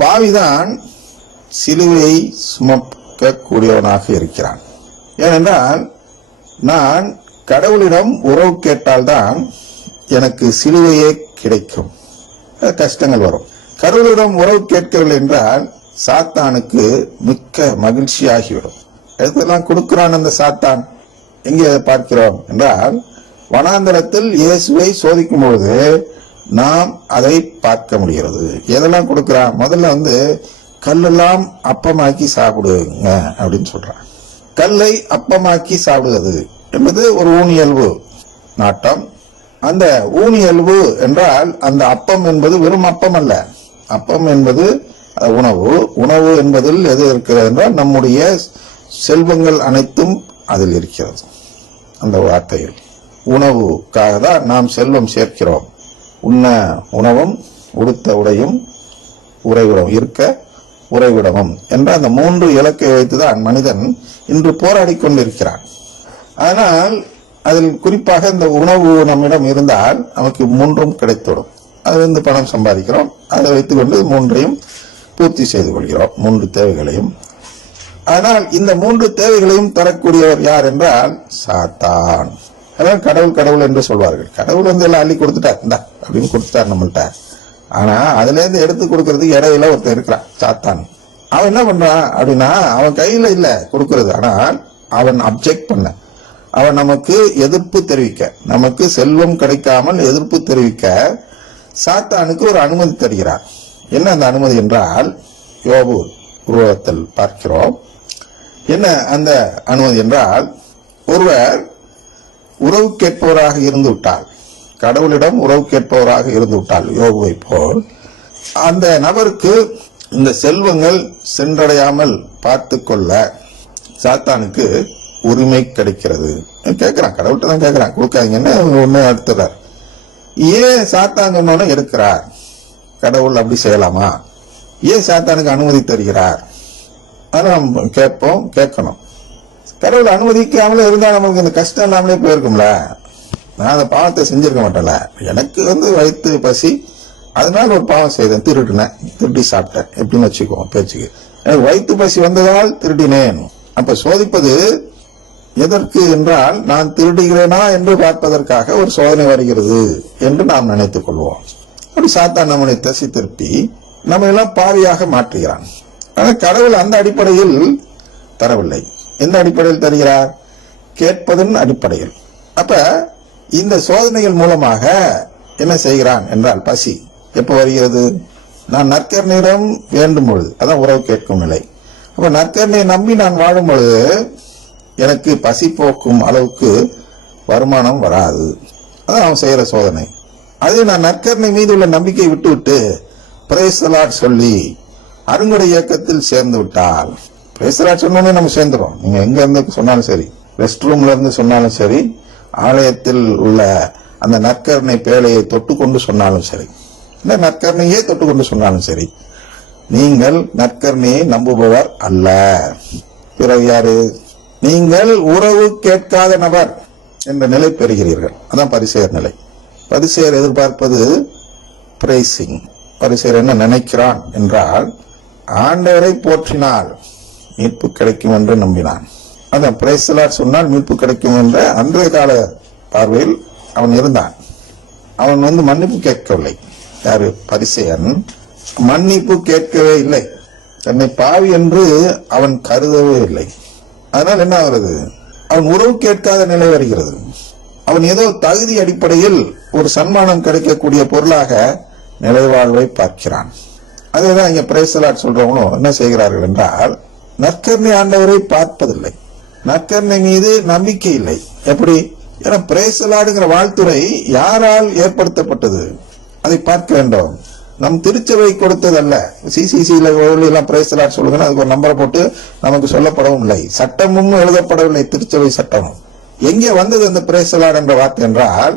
பாவிதான் சிலுவையை சுமக்கக்கூடியவனாக இருக்கிறான். ஏனென்றால் நான் கடவுளிடம் உறவு கேட்டால்தான் எனக்கு சிலுவையே கிடைக்கும். கஷ்டங்கள் வரும். கடவுளிடம் உறவு கேட்கவில்லை என்றால் சாத்தானுக்கு மிக்க மகிழ்ச்சி ஆகிவிடும். எதெல்லாம் கொடுக்கிறான் அந்த சாத்தான்? எங்கே பார்க்கிறோம் என்றால், வனாந்தரத்தில் இயேசுவை சோதிக்கும் பொழுது நாம் அதை பார்க்க முடிகிறது. எதெல்லாம் கொடுக்கிறான்? முதல்ல கல்லெல்லாம் அப்பமாக்கி சாப்பிடுங்க அப்படின்னு சொல்றான். கல்லை அப்பமாக்கி சாப்பிடுவது என்பது ஒரு ஊனியல்பு நாட்டம். அந்த ஊனியல்பு என்றால் அந்த அப்பம் என்பது வெறும் அப்பம் அல்ல. அப்பம் என்பது உணவு. உணவு என்பதில் எது இருக்கிறது என்றால் நம்முடைய செல்வங்கள் அனைத்தும் அதில் இருக்கிறது. அந்த வார்த்தையில் உணவுக்காக தான் நாம் செல்வம் சேர்க்கிறோம். உண்ண உணவும், உடுத்த உடையும், உறைவிடம் இருக்க உறைவிடமும் என்ற அந்த 3 இலக்கை வைத்துதான் மனிதன் இன்று போராடி கொண்டிருக்கிறான். ஆனால் அதில் குறிப்பாக இந்த உணவு நம்மிடம் இருந்தால் நமக்கு 3ம் கிடைத்துவிடும். அதிலிருந்து பணம் சம்பாதிக்கிறோம். அதை வைத்துக் கொண்டு 3ஐயும் பூர்த்தி செய்து கொள்கிறோம், 3 தேவைகளையும். ஆனால் இந்த 3 தேவைகளையும் தரக்கூடியவர் யார் என்றால் சாத்தான். அதான் கடவுள் என்று சொல்வார்கள். கடவுள் எல்லாம் அள்ளி கொடுத்துட்டார், இந்தா அப்படின்னு கொடுத்துட்டார் நம்மள்கிட்ட. ஆனா அதுல இருந்து எடுத்து கொடுக்கறதுக்கு இடையில ஒருத்தர் இருக்கிறான், சாத்தான். அவன் என்ன பண்றான் அப்படின்னா, அவன் கையில இல்ல கொடுக்கறது. ஆனால் அவன் அப்செக்ட் பண்ண, அவன் நமக்கு எதிர்ப்பு தெரிவிக்க, நமக்கு செல்வம் கிடைக்காமல் எதிர்ப்பு தெரிவிக்க சாத்தானுக்கு ஒரு அனுமதி தருகிறார். என்ன அந்த அனுமதி என்றால், யோபு உருவத்தில் பார்க்கிறோம். என்ன அந்த அனுமதி என்றால், ஒருவர் உறவு கேட்பவராக இருந்து விட்டால், கடவுளிடம் உறவு கேட்பவராக இருந்து விட்டால் யோபுவை போல், அந்த நபருக்கு இந்த செல்வங்கள் சென்றடையாமல் பார்த்து கொள்ள சாத்தானுக்கு உரிமை கிடைக்கிறது. கேட்கிறான், கடவுள்கிட்ட தான் கேட்கிறான், கொடுக்காதீங்கன்னு ஒண்ணு எடுத்துறார். ஏன் சாத்தான் சொன்னோன்னு எடுக்கிறார்? கடவுள் அப்படி செய்யலாமா? ஏன் சாத்தானுக்கு அனுமதி தருகிறார்? அதை நம்ம கேட்போம், கேட்கணும். கடவுள் அனுமதிக்காமலே இருந்தா நமக்கு இந்த கஷ்டம் இல்லாமலே போயிருக்கும்ல. நான் அந்த பாவத்தை செஞ்சிருக்க மாட்டேன்ல. எனக்கு வயிற்று பசி, அதனால ஒரு பாவம் செய்தேன், திருடினேன், திருடி சாப்பிட்டேன் எப்படின்னு வச்சுக்குவோம் பேச்சுக்கு. எனக்கு வயிற்று பசி வந்ததால் திருடினேன். அப்ப சோதிப்பது எதற்கு என்றால், நான் திருடுகிறேனா என்று பார்ப்பதற்காக ஒரு சோதனை வருகிறது என்று நாம் நினைத்துக் கொள்வோம். அப்படி சாத்தான் நம்மளை திசை திருப்பி நம்ம எல்லாம் பாவியாக மாற்றுகிறான். ஆனால் கடவுள் அந்த அடிப்படையில் தரவில்லை. எந்த அடிப்படையில் தருகிறார்? கேட்பதன் அடிப்படையில். அப்ப இந்த சோதனைகள் மூலமாக என்ன செய்கிறான் என்றால், பசி எப்ப வருகிறது? நான் நற்கருணையிடம் வேண்டும் பொழுது, அதான் உறவு கேட்கும் நிலை. அப்ப நற்கருணையை நம்பி நான் வாழும் பொழுது எனக்கு பசி போக்கும் அளவுக்கு வருமானம் வராது. அதான் அவன் செய்யற சோதனை. அதே நான் நற்கருணை மீது உள்ள நம்பிக்கை விட்டு பிரேஸ் தி லார்ட் சொல்லி அருங்கொடை இயக்கத்தில் சேர்ந்து விட்டால், பிரேஸ் தி லார்ட் சொன்னோன்னே நம்ம சேர்ந்துரும். நீங்க எங்க இருந்து சொன்னாலும் சரி, ரெஸ்ட் ரூம்ல இருந்து சொன்னாலும் சரி, ஆலயத்தில் உள்ள அந்த நற்கருணை பேழையை தொட்டுக்கொண்டு சொன்னாலும் சரி, இல்ல நற்கருணையே தொட்டுக்கொண்டு சொன்னாலும் சரி, நீங்கள் நற்கருணையை நம்புபவர் அல்ல. பிறகு யாரு? நீங்கள் உறவு கேட்காத நபர் என்ற நிலை பெறுகிறீர்கள். அதான் பரிசேயர் நிலை. பரிசேயர் எதிர்பார்ப்பது பிரைசிங். பரிசேயர் என்ன நினைக்கிறான் என்றால், ஆண்டவரை போற்றினால் மீட்பு கிடைக்கும் என்று நம்பினான். அதான் பிரைஸ் தி லார்ட் சொன்னால் மீட்பு கிடைக்கும் என்ற அன்றைய கால பார்வையில் அவன் இருந்தான். அவன் மன்னிப்பு கேட்கவில்லை. யாரு? பரிசேயன் மன்னிப்பு கேட்கவே இல்லை. தன்னை பாவி என்று அவன் கருதவே இல்லை. அதனால் என்ன ஆகிறது? அவன் உறவு கேட்காத நிலை வருகிறது. அவன் ஏதோ தகுதி அடிப்படையில் ஒரு சன்மானம் கிடைக்கக்கூடிய பொருளாக நிலைவாழ்வை பார்க்கிறான். அதேதான் இங்க பிரைஸ் தி லார்ட் சொல்றவங்களும் என்ன செய்கிறார்கள் என்றால், நற்கருணை ஆண்டவரை பார்ப்பதில்லை, நற்கருணை மீது நம்பிக்கை இல்லை. எப்படி? ஏன்னா பிரைஸ் தி லார்ட்ங்கிற வாழ்த்துறை யாரால் ஏற்படுத்தப்பட்டது? அதை பார்க்க வேண்டும். நம் திருச்சபை கொடுத்ததல்ல. சிசிசில எல்லாம் பிரைஸ் தி லார்ட் சொல்லுங்க, அதுக்கு ஒரு நம்பரை போட்டு நமக்கு சொல்லப்படவும் இல்லை. சட்டமும் எழுதப்படவில்லை, திருச்சபை சட்டமும். எங்கே வந்தது அந்த பிரைஸ் தி லார்ட் என்ற வார்த்தை என்றால்,